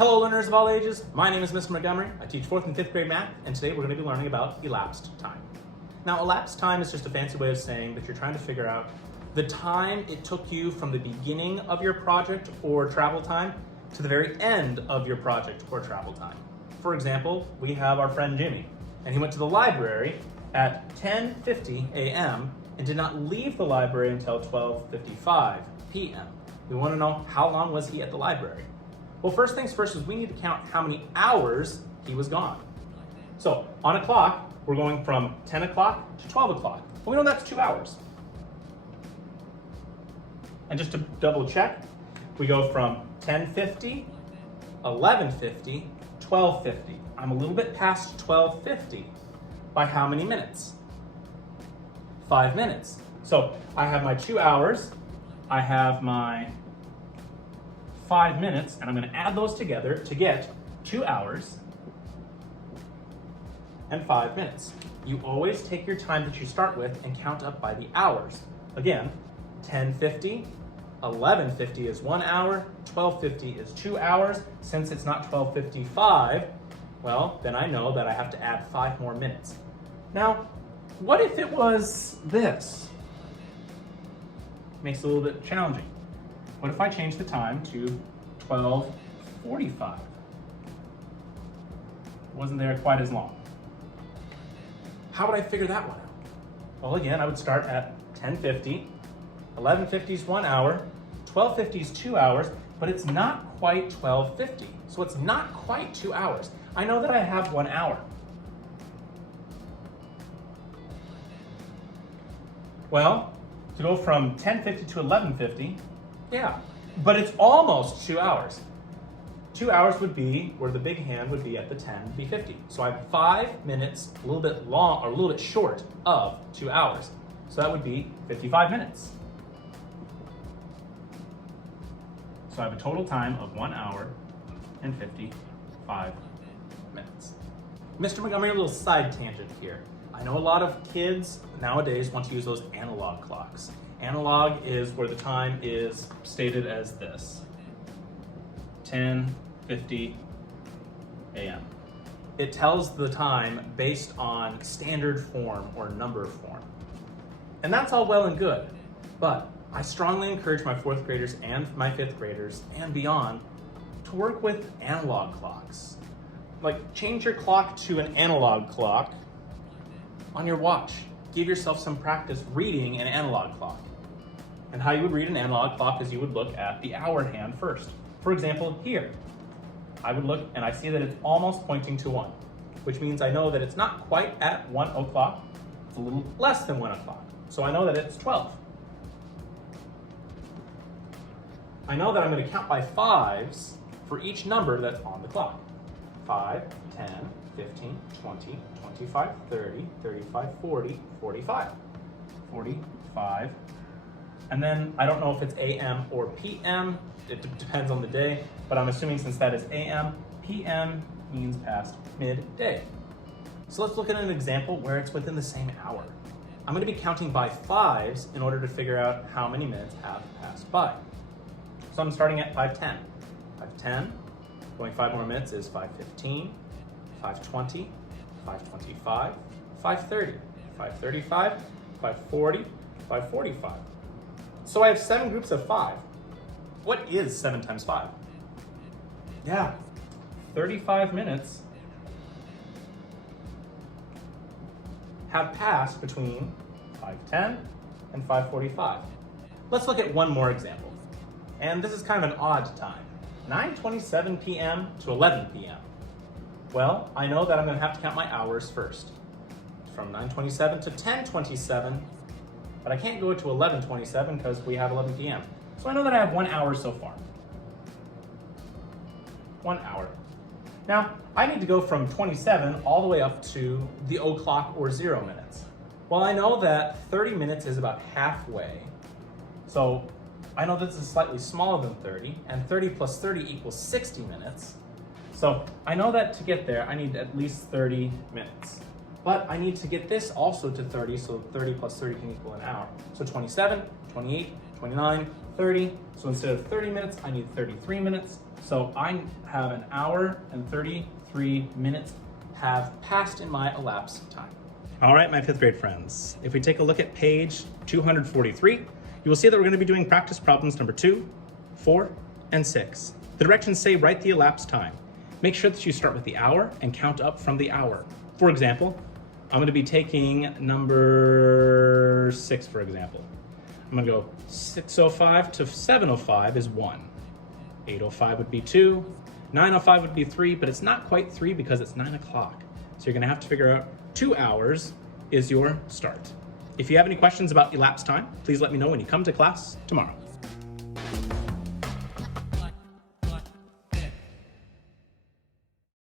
Hello learners of all ages, my name is Mr. Montgomery. I teach 4th and 5th grade math, and today we're going to be learning about elapsed time. Now, elapsed time is just a fancy way of saying that you're trying to figure out the time it took you from the beginning of your project or travel time to the very end of your project or travel time. For example, we have our friend Jimmy, and he went to the library at 10:50 a.m. and did not leave the library until 12:55 p.m. We want to know how long was he at the library. Well, first things first is we need to count how many hours he was gone. So on a clock, we're going from 10 o'clock to 12 o'clock. Well, we know that's 2 hours. And just to double check, we go from 10:50, 11:50, 12:50. I'm a little bit past 12:50 by how many minutes? 5 minutes. So I have my 2 hours, I have my 5 minutes, and I'm going to add those together to get 2 hours and 5 minutes. You always take your time that you start with and count up by the hours. Again, 10:50, 11:50 is 1 hour, 12:50 is 2 hours. Since it's not 12:55, well, then I know that I have to add 5 more minutes. Now, what if it was this? Makes it a little bit challenging. What if I change the time to 12:45? Wasn't there quite as long. How would I figure that one out? Well, again, I would start at 10:50, 11:50 is 1 hour, 12:50 is 2 hours, but it's not quite 12:50. So it's not quite 2 hours. I know that I have 1 hour. Well, to go from 10:50 to 11:50, yeah, but it's almost 2 hours. 2 hours would be where the big hand would be at the 10:50. So I have 5 minutes, a little bit long, or a little bit short of 2 hours. So that would be 55 minutes. So I have a total time of 1 hour and 55 minutes. Mr. Montgomery, a little side tangent here. I know a lot of kids nowadays want to use those analog clocks. Analog is where the time is stated as this, 10:50 a.m. It tells the time based on standard form or number form. And that's all well and good, but I strongly encourage my 4th graders and my 5th graders and beyond to work with analog clocks. Like, change your clock to an analog clock on your watch. Give yourself some practice reading an analog clock. And how you would read an analog clock is you would look at the hour hand first. For example, here, I would look and I see that it's almost pointing to 1, which means I know that it's not quite at 1 o'clock, it's a little less than 1 o'clock. So I know that it's 12. I know that I'm going to count by 5s for each number that's on the clock. 5, 10, 15, 20, 25, 30, 35, 40, 45. 45. And then I don't know if it's AM or PM. It depends on the day, but I'm assuming since that is AM, PM means past midday. So let's look at an example where it's within the same hour. I'm going to be counting by 5s in order to figure out how many minutes have passed by. So I'm starting at 5:10. 5:10, going 5 more minutes is 5:15, 5:20, 5:25, 5:30, 5:35, 5:40, 5:45. So I have 7 groups of 5. What is 7 times 5? Yeah, 35 minutes have passed between 5:10 and 5:45. Let's look at one more example. And this is kind of an odd time. 9:27 p.m. to 11 p.m. Well, I know that I'm going to have to count my hours first. From 9:27 to 10:27, but I can't go to 11:27 because we have 11 p.m. So I know that I have 1 hour so far. 1 hour. Now, I need to go from 27 all the way up to the o'clock or 0 minutes. Well, I know that 30 minutes is about halfway. So I know this is slightly smaller than 30, and 30 plus 30 equals 60 minutes. So I know that to get there, I need at least 30 minutes. But I need to get this also to 30, so 30 plus 30 can equal an hour. So 27, 28, 29, 30. So instead of 30 minutes, I need 33 minutes. So I have an hour and 33 minutes have passed in my elapsed time. All right, my 5th grade friends, if we take a look at page 243, you will see that we're going to be doing practice problems number 2, 4, and 6. The directions say write the elapsed time. Make sure that you start with the hour and count up from the hour. For example, I'm going to be taking number 6, for example. I'm going to go 6:05 to 7:05 is 1. 8:05 would be 2. 9:05 would be 3, but it's not quite 3 because it's 9 o'clock. So you're going to have to figure out 2 hours is your start. If you have any questions about elapsed time, please let me know when you come to class tomorrow.